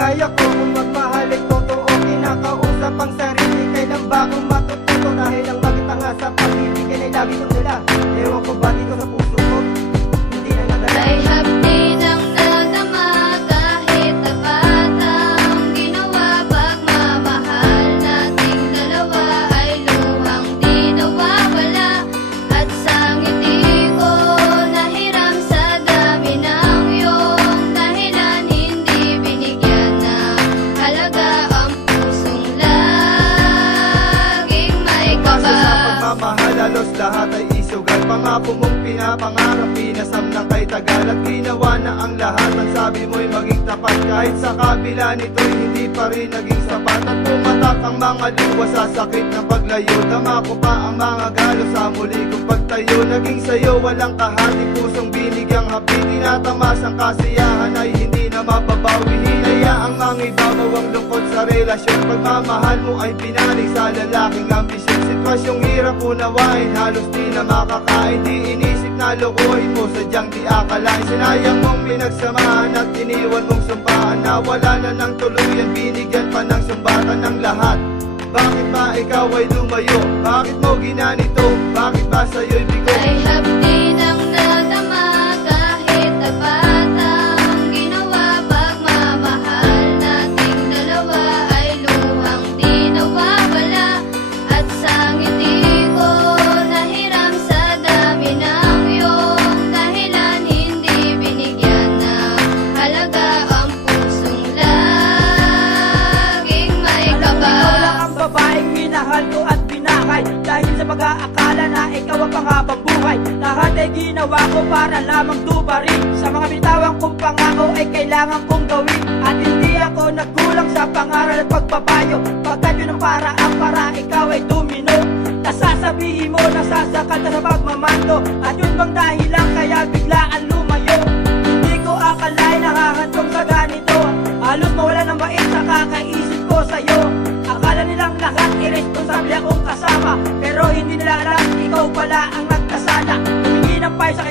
kaya ko kung magmahal ay totoo. Kinakausap ang sarili, kailan ba akong matututo? Dahil ang bakit nga sa pag-ibig ay lagi kong dala. Ewan ko ba dito sa puso ko, hindi na nadala. Ay hapdi ng nadama kahit tapat ang ginawa. Pagmamahal nating dalawa ay luhang di nawawala. At sa ngiti ko nahiram sa dami ng iyong dahilan. Hindi binigyan ng halaga ang pusong laging may kaba. Sa pagmamahal halos lahat ay isugal. Pangako mong pinapangarap, pinasam na kay tagal. At ginawa na ang lahat, ang sabi mo'y maging tapat. Kahit sa kabila nito'y hindi pa rin naging sapat. At pumatak ang mga luwa sa sakit ng paglayo. Dama ko pa ang mga galo sa muli kong pagtayo. Naging sayo walang kahati, pusong binigyang hapi. Tinatamas ang kasiyahan ay hindi na mapabawi. Hinayaang mangibabaw ang lungkot sa relasyon. Pagmamahal mo ay pinalig sa lalaking ambisyon. Sitwasyong hirap unawain, halos di na makakain. Di inisip na lokohin mo, sadyang di akalain. Sinayang mong pinagsamahan at iniwan mong sumpaan. Nawala na ng tuluyan, binigyan pa ng sumbatan ng lahat. Bakit ba ikaw ay lumayo? Bakit mo ginanito? Bakit ba sa'yo'y bigo? Ay hapdi ng nadama kahit tapat ang ginawa. Pagmamahal nating dalawa ay luhang di nawawala. At sa ngiti ko nahiram sa dami ng iyong dahilan. Hindi binigyan ng halaga ang pusong laging may kaba. Ikaw lang ang babaeng minahal ko at binakay. Dahil sa pag-aakala na ikaw ang panghabang buhay. Lahat ay ginawa ko para lamang tuparin. Sa mga bitawang kong pangako ay kailangan kong gawin. At hindi ako nagkulang sa pangaral at pagpapayo. Pagkat yun ang paraan para ikaw ay dumino. Nasasabihin mo nasasakal ka sa pagmamando. At yun bang dahilan kaya biglaan lumayo? Hindi ko akalain nakahantong sa ganito. Halos mawala ng bait sa kakaisip ko sa'yo. Akala nilang lahat irresponsable akong kasama. Pero hindi nila alam ikaw pala ang nagkasala. Humingi ng payo sa